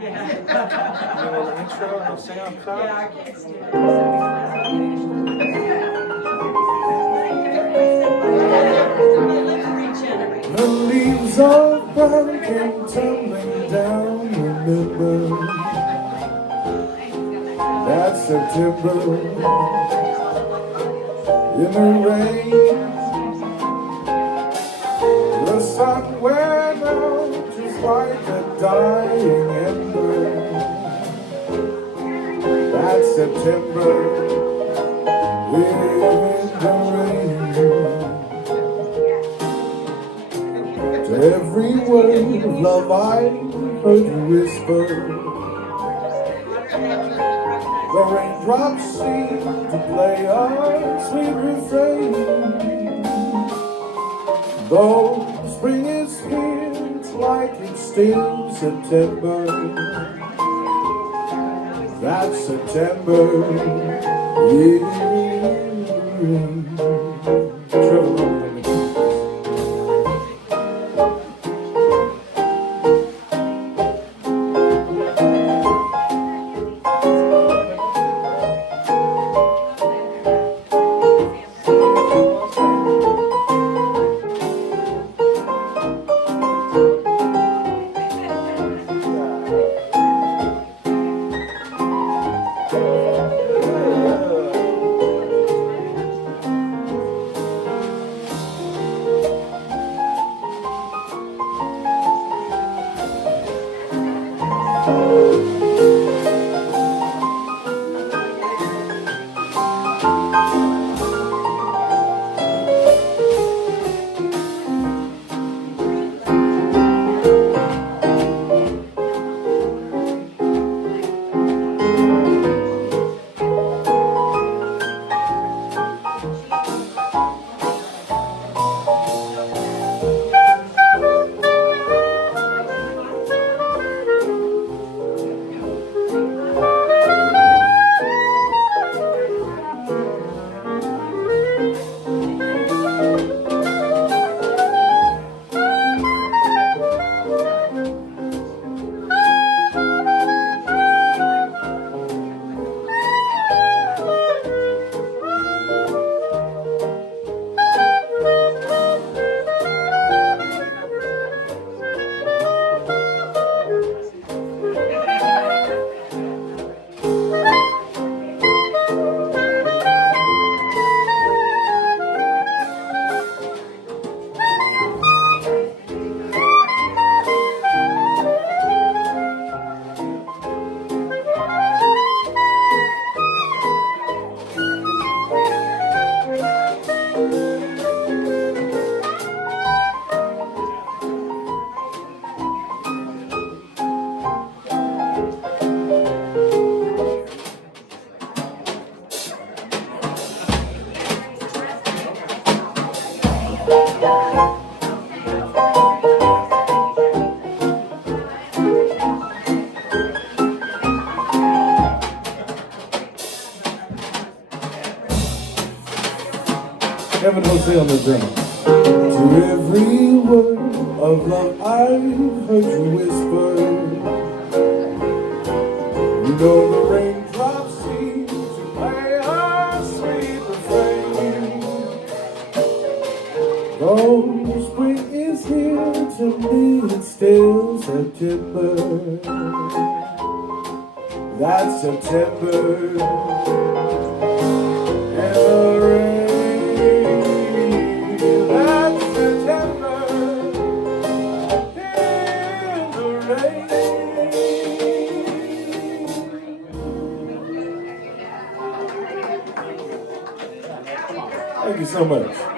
Yeah. You know the intro and sing on top? Yeah, our kids do. Let's regenerate. The leaves of brown came tumbling down, remember that September in the rain. The sun went out just like a dying ember. That September in the rain. To every word of love I heard you whisper. The raindrops seem to play a sweet refrain. Though spring is here, it's like it's still September. That's September, yeah. Kevin Jose on the drum. To every word of love I heard you whisper. You know the raindrops seem to play a sweet refrain. Though spring is here, to me it's still September. That's September. And the rain. Thank you so much.